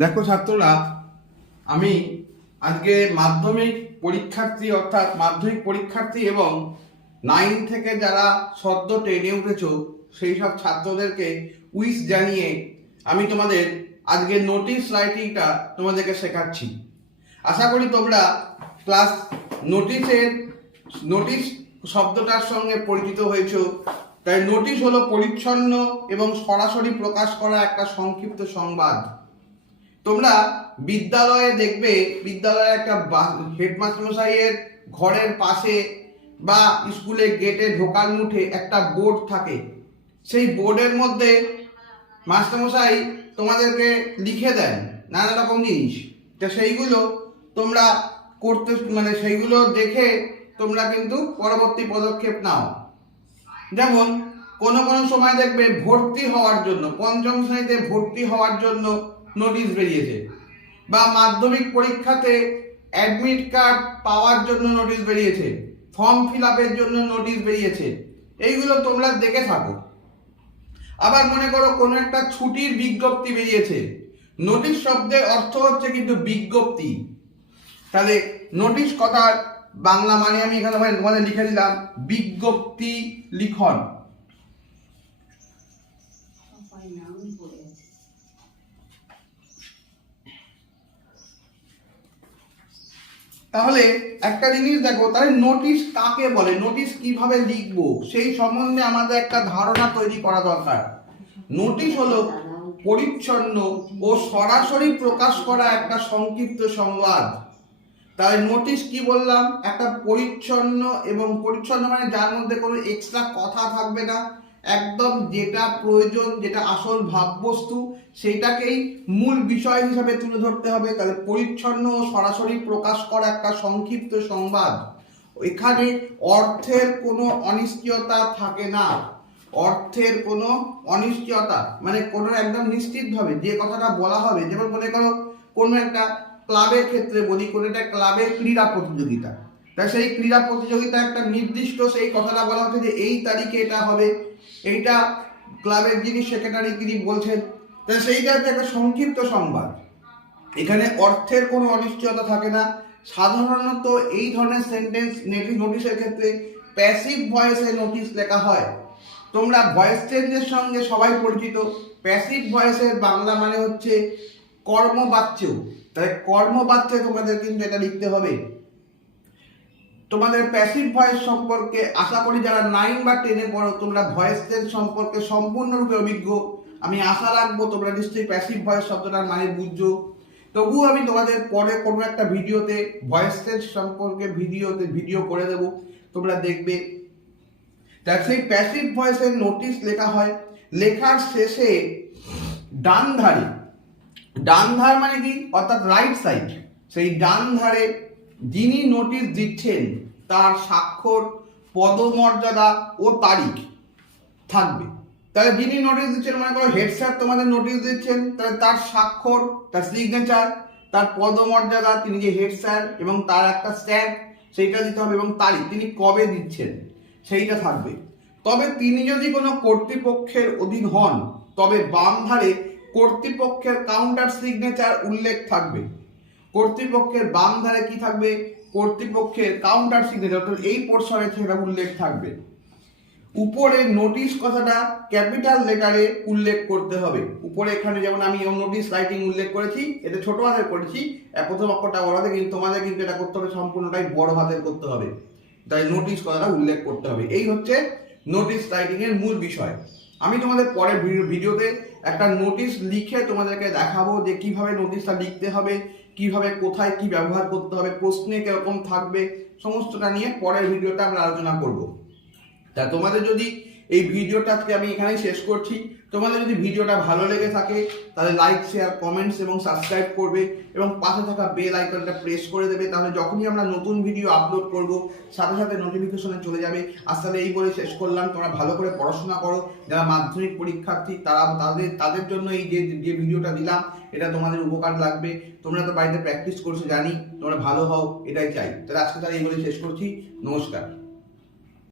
দেখো ছাত্ররা, আমি আজকে মাধ্যমিক পরীক্ষার্থী অর্থাৎ মাধ্যমিক পরীক্ষার্থী এবং 9 থেকে যারা সদ্য 10-এ উঠেছো সেই সব ছাত্রদেরকে উইশ জানিয়ে আমি তোমাদের আজকে নোটিশ রাইটিংটা তোমাদেরকে শেখাচ্ছি। আশা করি তোমরা ক্লাস নোটিশ শব্দটার সঙ্গে পরিচিত হয়েছো। তাই নোটিশ হলো পরিচ্ছন্ন এবং সরাসরি প্রকাশ করা একটা সংক্ষিপ্ত সংবাদ। তোমরা বিদ্যালয়ে দেখবে, বিদ্যালয়ে একটা হেডমাস্টার মশাইয়ের ঘরের পাশে বা স্কুলে গেটে ঢোকার মুখে একটা বোর্ড থাকে। সেই বোর্ডের মধ্যে মাস্টারমশাই তোমাদেরকে লিখে দেন নানা রকম জিনিস। তো সেইগুলো তোমরা করতে সেইগুলো দেখে তোমরা কিন্তু পরবর্তী পদক্ষেপ নাও। যেমন কোনো সময় দেখবে ভর্তি হওয়ার জন্য, পঞ্চম শ্রেণীতে ভর্তি হওয়ার জন্য নোটিশ বেরিয়েছে, বা মাধ্যমিক পরীক্ষাতে অ্যাডমিট কার্ড পাওয়ার জন্য নোটিশ বেরিয়েছে, ফর্ম ফিল আপের জন্য নোটিশ বেরিয়েছে। এইগুলো তোমরা দেখে থাকো। আবার মনে করো কোনো একটা ছুটির বিজ্ঞপ্তি বেরিয়েছে। নোটিশ শব্দের অর্থ হচ্ছে কিন্তু বিজ্ঞপ্তি। তাহলে নোটিশ কথার বাংলা মানে আমি এখানে তোমাদের লিখে দিলাম বিজ্ঞপ্তি লিখন। তাহলে একটা জিনিস দেখো, তাহলে নোটিশ কাকে বলে, নোটিশ কিভাবে লিখবো সেই সম্বন্ধে আমাদের একটা ধারণা তৈরি করা দরকার। নোটিশ হলো পরিচ্ছন্ন ও সরাসরি প্রকাশ করা একটা সংক্ষিপ্ত সংবাদ। তাই নোটিশ কি বললাম, একটা পরিচ্ছন্ন এবং পরিচ্ছন্ন মানে যার মধ্যে কোনো এক্সট্রা কথা থাকবে না, একদম যেটা প্রয়োজন, যেটা আসল ভাববস্তু সেটাকেই মূল বিষয় হিসাবে তুলে ধরতে হবে। তাহলে পরিচ্ছন্ন ও সরাসরি প্রকাশ করা একটা সংক্ষিপ্ত সংবাদ। এখানে অর্থের কোনো অনিশ্চয়তা থাকে না। অর্থের কোনো অনিশ্চয়তা মানে কোনো একদম নিশ্চিতভাবে যে কথাটা বলা হবে। যেমন মনে করো কোনো একটা ক্লাবের ক্ষেত্রে বলি, কোনো একটা ক্লাবের ক্রীড়া প্রতিযোগিতা, তাই সেই ক্রীড়া প্রতিযোগিতা একটা নির্দিষ্ট সেই কথাটা বলা হচ্ছে যে এই তারিখে এটা হবে, এইটা ক্লাবের যিনি সেক্রেটারি তিনি বলছেন। তাই সেইটা একটা সংক্ষিপ্ত সংবাদ। এখানে অর্থের কোনো অনিশ্চয়তা থাকে না। সাধারণত এই ধরনের সেন্টেন্স নোটিশের ক্ষেত্রে প্যাসিভ ভয়েসে নোটিশ লেখা হয়। তোমরা ভয়েস চেঞ্জের সঙ্গে সবাই পরিচিত। প্যাসিভ ভয়েসের বাংলা মানে হচ্ছে কর্মবাচ্য। তাই কর্মবাচ্যে তোমাদের কিন্তু এটা লিখতে হবে। তোমাদের প্যাসিভ ভয়েস সম্পর্কে আশা করি যারা 9 বা 10-এ পড়ো তোমরা ভয়েস চেঞ্জ সম্পর্কে সম্পূর্ণরূপে অভিজ্ঞ। আমি আশা রাখবো তোমরা নিশ্চয়ই প্যাসিভ ভয়েস শব্দটার মানে বুঝছো। তবুও আমি তোমাদের পরে কোনো একটা ভিডিওতে ভয়েস চেঞ্জ সম্পর্কে ভিডিও করে দেব, তোমরা দেখবে। তাই সেই প্যাসিভ ভয়েসের নোটিশ লেখা হয়। লেখার শেষে ডান ধার মানে কি, অর্থাৎ রাইট সাইড, সেই ডান ধারে যিনি নোটিশ দিচ্ছেন তার স্বাক্ষর, পদমর্যাদা ও তারিখ থাকবে। তাহলে যিনি নোটিশ দিচ্ছেন, মনে করো হেড স্যার তোমাদের নোটিশ দিচ্ছেন, তাহলে তার স্বাক্ষর, তার সিগনেচার, তার পদমর্যাদা, তিনি যে হেড স্যার, এবং তার একটা স্ট্যাম্প সেইটা দিতে হবে, এবং তারিখ তিনি কবে দিচ্ছেন সেইটা থাকবে। তবে তিনি যদি কোনো কর্তৃপক্ষের অধীন হন তবে বাম ধারে কর্তৃপক্ষের কাউন্টার সিগনেচার উল্লেখ থাকবে। কর্তৃপক্ষের বাম ধারে কি থাকবে, কর্তৃপক্ষের কাউন্টার সিগনেচার, অর্থাৎ এই পোর্শনে সেটা উল্লেখ থাকবে। উপরে নোটিশ কথাটা ক্যাপিটাল লেটারে উল্লেখ করতে হবে। উপরে এখানে যেমন আমি নোটিশ রাইটিং উল্লেখ করেছি, এটা ছোট হাতের করেছি, প্রথম অক্ষরটা বড় হাতে, কিন্তু তোমাদের কিন্তু এটা করতে হবে সম্পূর্ণটাই বড় হাতের করতে হবে। তাই নোটিশ কথাটা উল্লেখ করতে হবে। এই হচ্ছে নোটিশ রাইটিং এর মূল বিষয়। আমি তোমাদের পরের ভিডিওতে একটা নোটিশ লিখে তোমাদেরকে দেখাবো যে কিভাবে নোটিশটা লিখতে হবে, কিভাবে কোথায় কি ব্যবহার করতে হবে, প্রশ্নে কিরকম থাকবে, সমস্তটা নিয়ে পরের ভিডিওতে আমরা আলোচনা করব। তা তোমাদের যদি এই ভিডিওটা আজকে আমি এখানেই শেষ করছি। তোমাদের যদি ভিডিওটা ভালো লেগে থাকে তাহলে লাইক, শেয়ার, কমেন্টস এবং সাবস্ক্রাইব করবে, এবং পাশে থাকা বেল আইকনটা প্রেস করে দেবে। তাহলে যখনই আমরা নতুন ভিডিও আপলোড করব সাথে সাথে নোটিফিকেশনে চলে যাবে। আসলে এই বলে শেষ করলাম, তোমরা ভালো করে পড়াশোনা করো। যারা মাধ্যমিক পরীক্ষার্থী তাদের জন্য এই যে ভিডিওটা দিলাম এটা তোমাদের উপকার লাগবে। তোমরা তো বাড়িতে প্র্যাকটিস করছো জানি, তোমরা ভালো হও এটাই চাই। তাহলে আজকে এই বলে শেষ করছি। নমস্কার।